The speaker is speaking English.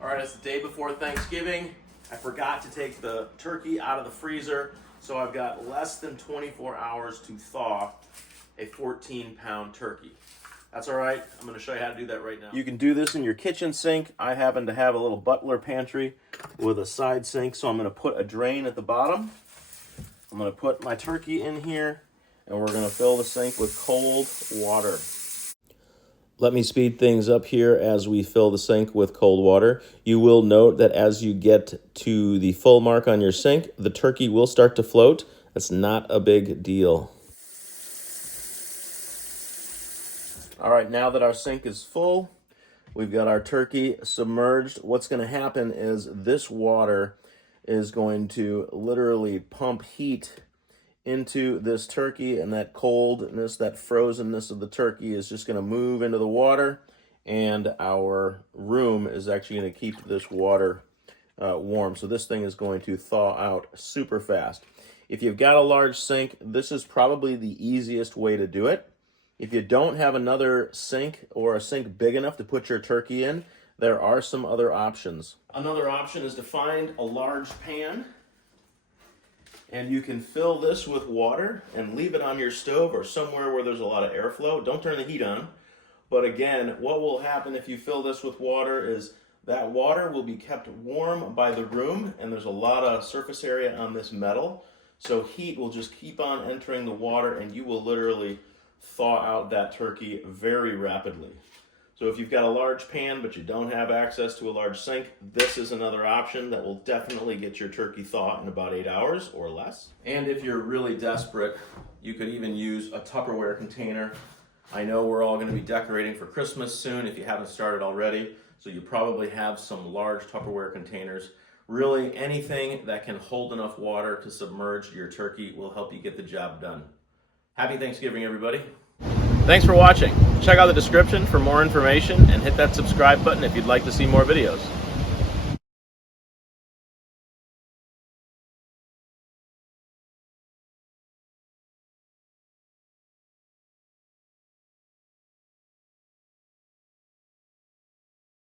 All right, it's the day before Thanksgiving. I forgot to take the turkey out of the freezer, so I've got less than 24 hours to thaw a 14-pound turkey. That's all right. I'm going to show you how to do that right now. You can do this in your kitchen sink. I happen to have a little butler pantry with a side sink, so I'm going to put a drain at the bottom. I'm going to put my turkey in here, and we're going to fill the sink with cold water. Let me speed things up here as we fill the sink with cold water. You will note that as you get to the full mark on your sink, the turkey will start to float. That's not a big deal. All right, now that our sink is full, we've got our turkey submerged. What's going to happen is this water is going to literally pump heat into this turkey, and that coldness, that frozenness of the turkey is just going to move into the water, and our room is actually going to keep this water warm. So this thing is going to thaw out super fast. If you've got a large sink, this is probably the easiest way to do it. If you don't have another sink or a sink big enough to put your turkey in, there are some other options. Another option is to find a large pan, and you can fill this with water and leave it on your stove or somewhere where there's a lot of airflow. Don't turn the heat on. But again, what will happen if you fill this with water is that water will be kept warm by the room, and there's a lot of surface area on this metal. So heat will just keep on entering the water, and you will literally thaw out that turkey very rapidly. So if you've got a large pan but you don't have access to a large sink, this is another option that will definitely get your turkey thawed in about 8 hours or less. And if you're really desperate, you could even use a Tupperware container. I know we're all going to be decorating for Christmas soon if you haven't started already, so you probably have some large Tupperware containers. Really, anything that can hold enough water to submerge your turkey will help you get the job done. Happy Thanksgiving, everybody. Thanks for watching. Check out the description for more information and hit that subscribe button if you'd like to see more videos.